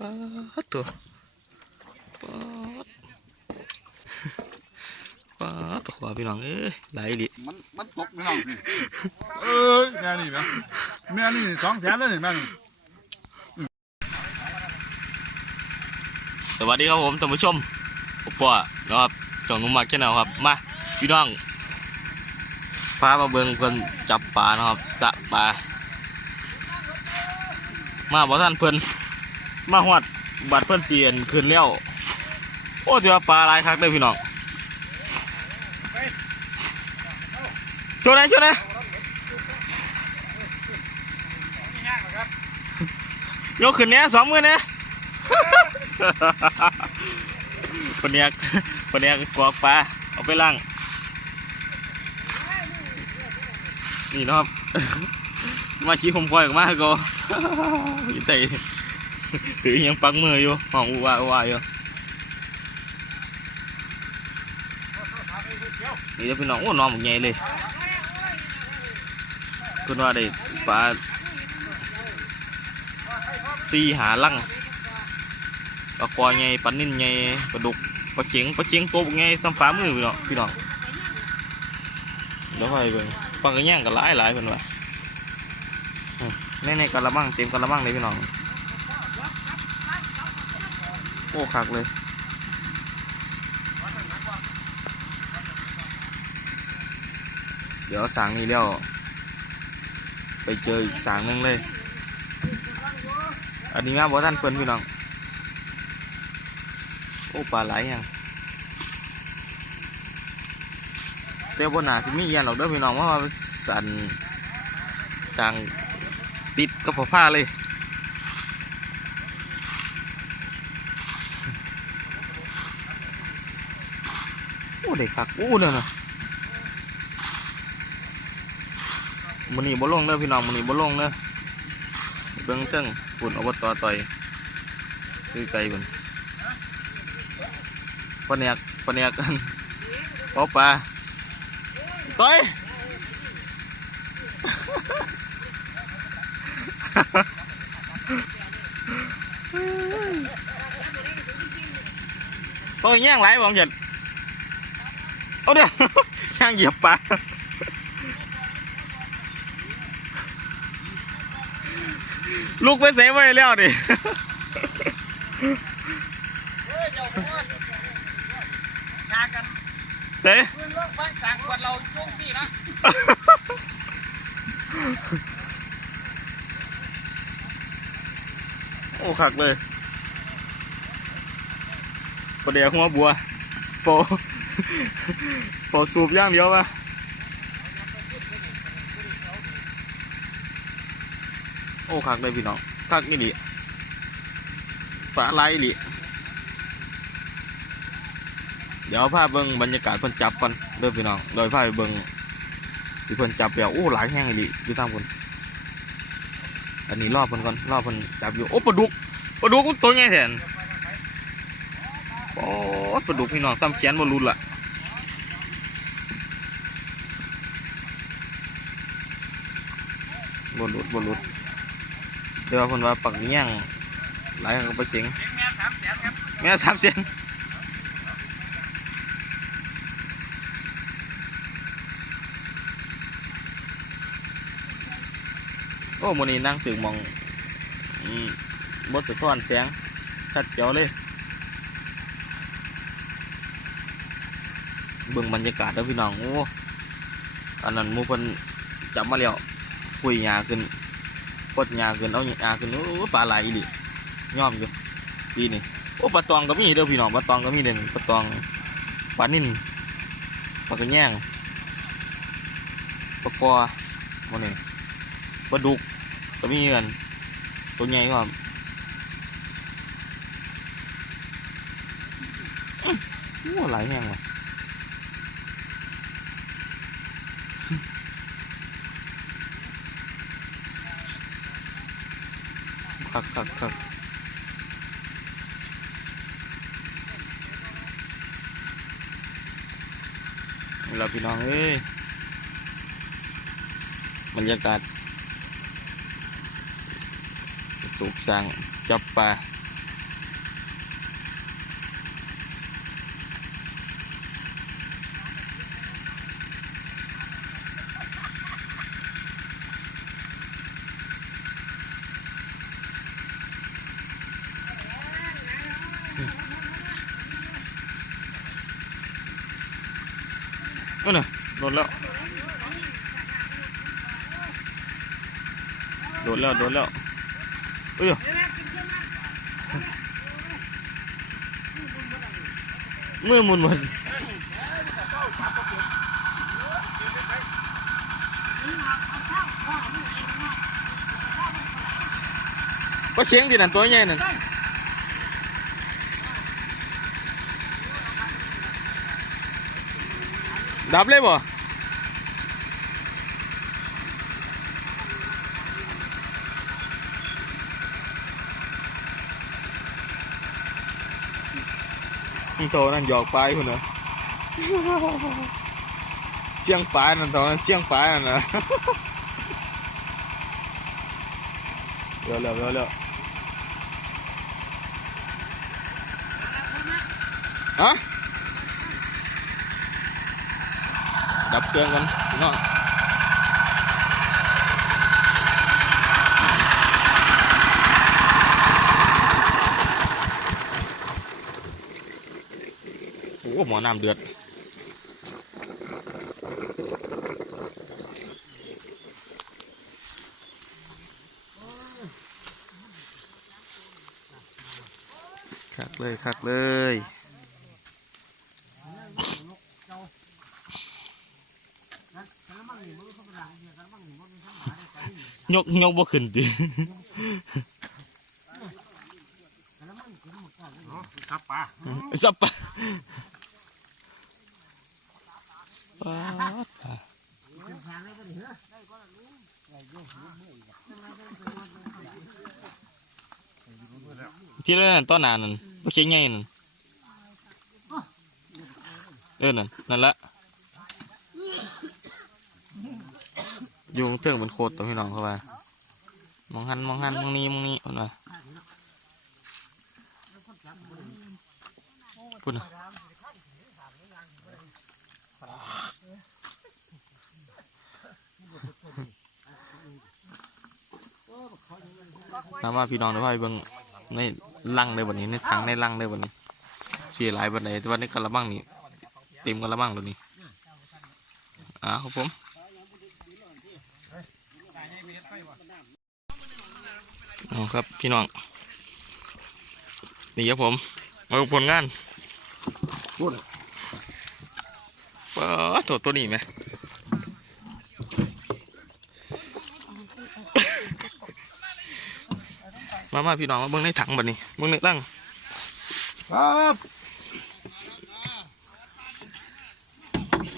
ป๊าดตัวป๊าดป๊าดขวาพี่น้องเอ้ยไหลดิมันมันตกไม่น้องพี่เอ้ยแม่นี่แม่แม่นี่สองแสนแล้วนี่แม่นี่สวัสดีครับผมท่านผู้ชมผมปอนะครับจ่องนุ่มมากแค่ไหนครับ มาพี่น้องพามาเบิ่งเพิ่นจับปลานะครับสระปลามาบ่ท่านเพิ่น มาหอดบัดเพิ่อนเสียนขึ้นแล้วโอ้ถือปลาลายคักเลยพี่น้องโชว์นะโชว์นะยกขึ้นเนี้ยสองมือเนี้ยคนเนี้ยคนเนี้ยกอกปลาเอาไปล้างนี่นะครับมาชี้คมคอยออกมาก็ยู่งปักมืออยู่งอุวาอุวาอยู่นี่จะพี่น้องโอ้นอนหมดใหญ่เลยคุณว่าได้ปลาซีหาลังปลาคอใหญ่ปลานิ่นใหญ่ปลาดุกปลาเฉียงปลาเฉียงตัว โอ้คักเลยเดี๋ยวสางนี้แล้วไปเจออีกสางหนึงเลย อันนี้มาบ่ท่านเพิ่นพี่น้อง โอ้ปลาไหลยังเตียบนหนาสิมีเอียนหรอกเด้อพี่น้องว่าสันสั่งติดกับผ้าเลย โอ้เด็กคักโอ้เนี่ยนะมันนี่บ่ลงเด้อพี่น้องมันนี่บ่ลงเด้อเบิ่งเจังปุ่นอบตต่อยคือไกลปุ่นปนียกปลาเนียกปอปลาต้อยต้อยแย่งไหลบองเห็น เอาเดี๋ยวย่างเหยียบปลาลูกไปเสไว้แล้วดิชากันเด้เพื่อนร่างฟังสั่งวันเราช่วงสี่นะโอ้ขักเลยประเดี๋ยวหัวบัวโป โปสูบย่างเดียวปะโอ้ขักเลยพี่น้องขักนี่ดิปลาไหลดิเดี๋ยวพาเบิ่งบรรยากาศเพิ่นจับกันเด้อพี่น้องโดยพาไปเบิ่งที่เพิ่นจับแล้วโอ้หลายแห้งเลยดิอยู่ตามคนอันนี้รอบเพิ่นก่อนรอบเพิ่นจับอยู่โอ้ปลาดุกปลาดุกมันตัวใหญ่แทน โอ้ปลาดุกพี่น้องซ้ำแขนบอลุนล่ะบอลุดบอลุดเดี๋ยวคนว่าปักเงี้ยงหลายเขาไปเสียงเลี้ยงแม่สามแสนครับแม่สามเสียงโอ้โมนี่นั่งถึงมองอืมบดสะท้อนแสงชัดเจ๋วเลย เบิ่งบรรยากาศแล้วพี่น้องโอ้อันนั้นมูเพิ่นจับมาแล้วคุยหยาขึ้นปดหยาขึ้นเอาหยาขึ้นโอ้ปลาไหลอีหลีย่อมอยู่ดีนี่โอ้ปลาตองก็มีเด้อพี่น้องปลาตองก็มีเด่นปลาตองปลานิ่นปลากระแยงปลากอมันนี่ปลาดุกก็มีกันตัวใหญ่ครับอื้อโอ้หลแห้งว่ะ คักคักคักเราพี่น้องเอ้ยบรรยากาศสูบสั่งจับปลา ก็น่ะโดนแล้วโดนแล้วโดนแล้ วเอ้ยมือหมุนหมดก็เชียงดินั่นตัวใหญ่นั่น ดับเลยบ่มึงโตนั่นหยอกปลายคุณเหรอเสียงปลายนั่นโตนั่นเสียงปลายนั่นนะเดี๋ยวเร็วเร็วเร็วฮะดับเครื่องกันพี่น้องโอ้หมอน้ำเดือดคักเลยคักเลย ยกยกบ่ขึ้นดิครับป้าสับปะปาดที่นั่นต้นนานนั่นบ่เขียงใหญ่นั่นเออนั่นนั่นละ อยู่เทิงเป็นโคตรตัวพี่น้องเข้าไปมองหันมองหันมองนี้มองนี้เอาหน่อยพูดหน่อยมาพี่น้องเดี๋ยวไปเบิ่งในลังได้บัดนี้ในถังในลังได้บัดนี้เสียหลายบัดนี้แต่ว่าในกระมังนี่เต็มกระมังแล้วนี่อ่าครับผม เอาครับพี่น้อง นี่ครับผมมาดูผลงานว้าตัวตัวนี้ไหมมามาพี่น้องมาเบิ่งในถังบัดนี้เบิ่งในตั้งครับ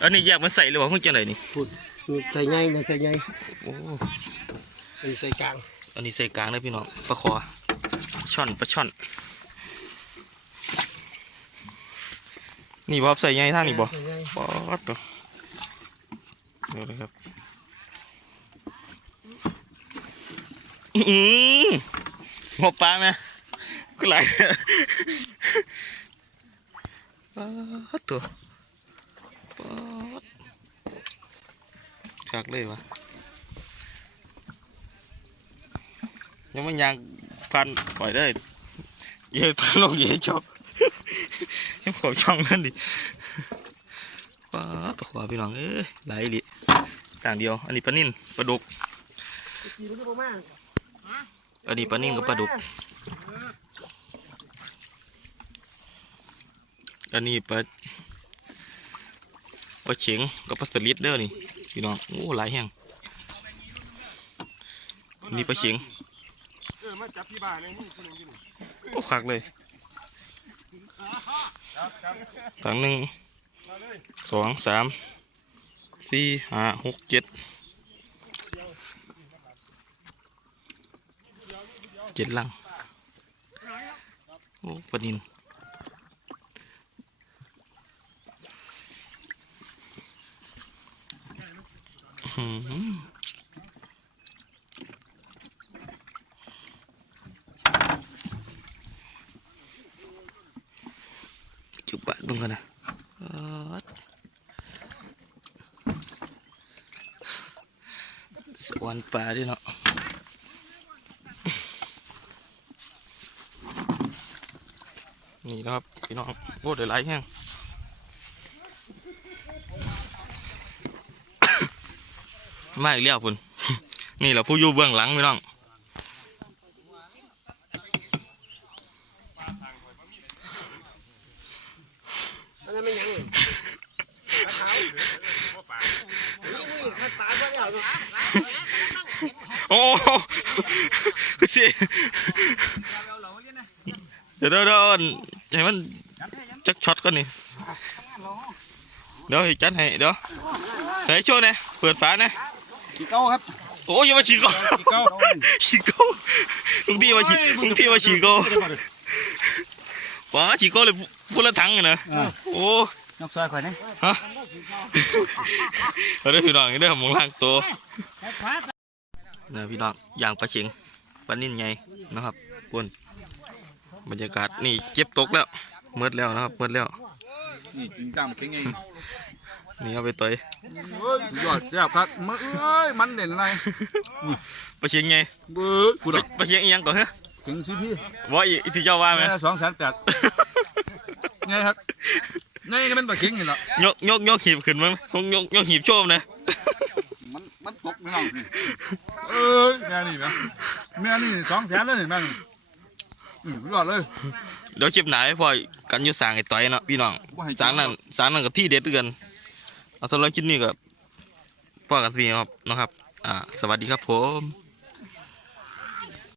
อันนี้แยกมันใส่หรือว่าเพิ่งจะไหนนี่นี่ใส่ไงนะใส่ไงโอ้ อันนี้ใส่กลางอันนี้ใส่กลางเลยพี่น้องปลาคอช่อนปลาช่อน นี่บอบใส่ไงทางนี่บ่ใส่ไงปอดตัวเดี๋ยวนะครับอื้อหือหัวปลาไหมก็ไหลายปอดตัวปอดคักเลยวะ ยังไม่ยางพันปล่อยได้เย้พันลงเย้ชอบยังขอช่องนั่นดิปลาปลาขวาพี่น้องเอ้ยหลายดิต่างเดียว อันนี้ปลานิ่นปลาดุกอันนี้ปลานิ่นกับปลาดุก อันนี้ปลาปลาเฉียงกับปลาสลิดเด้อนี่พี่น้องโอ้หลายแห้งอันนี้ปลาเฉียง มาจับที่บ้านเลยนี่คนหนึ่งกินโอ้คักเลยถังหนึ่งสองสามสี่ห้าหกเจ็ดเจ็ดลังโอ้ปนินอื้อ หือจุบปะเบึงกันนะเอิ้ดสวรรค์ป่าด้วยเนาะนี่นะครับพี่น้องโอ้เดี๋ยวไหลแห้งมาอีกแล้วพุ่นนี่แหละผู้อยู่เบื้องหลังพี่น้อง อันนั้นไม่ยังเลยปลาขาวนี่ข้าตาก็แล้วเนาะ โอ้โหคือสิเดี๋ยวเดี๋ยวเดี๋ยวให้มันจักช็อตก่อนนี่เดี๋ยวให้จัดให้เดี๋ยวใส่โชว์หน่อยเปิดฝาหน่อยกี่เก้าครับโอ้ยอย่ามาฉีกก่อนกี่เก้าฉีกเก้าลุงพี่มาฉีกลุงพี่มาฉีกเก้าว้าฉีกเก้าเลยพูดละถังอะนะโอ้ นกซอยข่อยนี่ฮะเอาเด้อพี่น้องเอาเด้อหมองล่างตัวนะพี่น้องย่างปลาเชียงปลานิ่นใหญ่นะครับคุนบรรยากาศนี่เก็บตกแล้วเมืดแล้วนะครับเมืดแล้วนี่กินกล้ามเข่งไงนี่เอาไปต่อยเฮ้ยสุดยอดแซ่บครับมาเอ้ยมันเด่นอะไรปลาเชียงใหญ่เบ้อกูดอกปลาเชียงอีหยังก่อนฮะถึงสิพี่ว่าอีอีที่เจ้าว่าไหมแม่สองแสนแปดไงครับ นี่ก็เป็นปลาเข่งนี่แหละยกยกยกหีบขึ้นมั้ยยกยกยกหีบโชมนะมันมันตกไม่ต้องเอ้ยแม่นี่ไหมแม่นี่สองแสนเลยนี่แม่นี่อืมสุดยอดเลย เดี๋ยวคลิปหนาให้พ่อกันอยุสร้างไอ้ต่อยเนาะพี่น้องบ่ให้สางนั่นสางนั่นกับที่เด็ดเดือนเอาสำหรับคลิปนี้กับพ่อกันพี่ครับนะครับ อ่า สวัสดีครับผม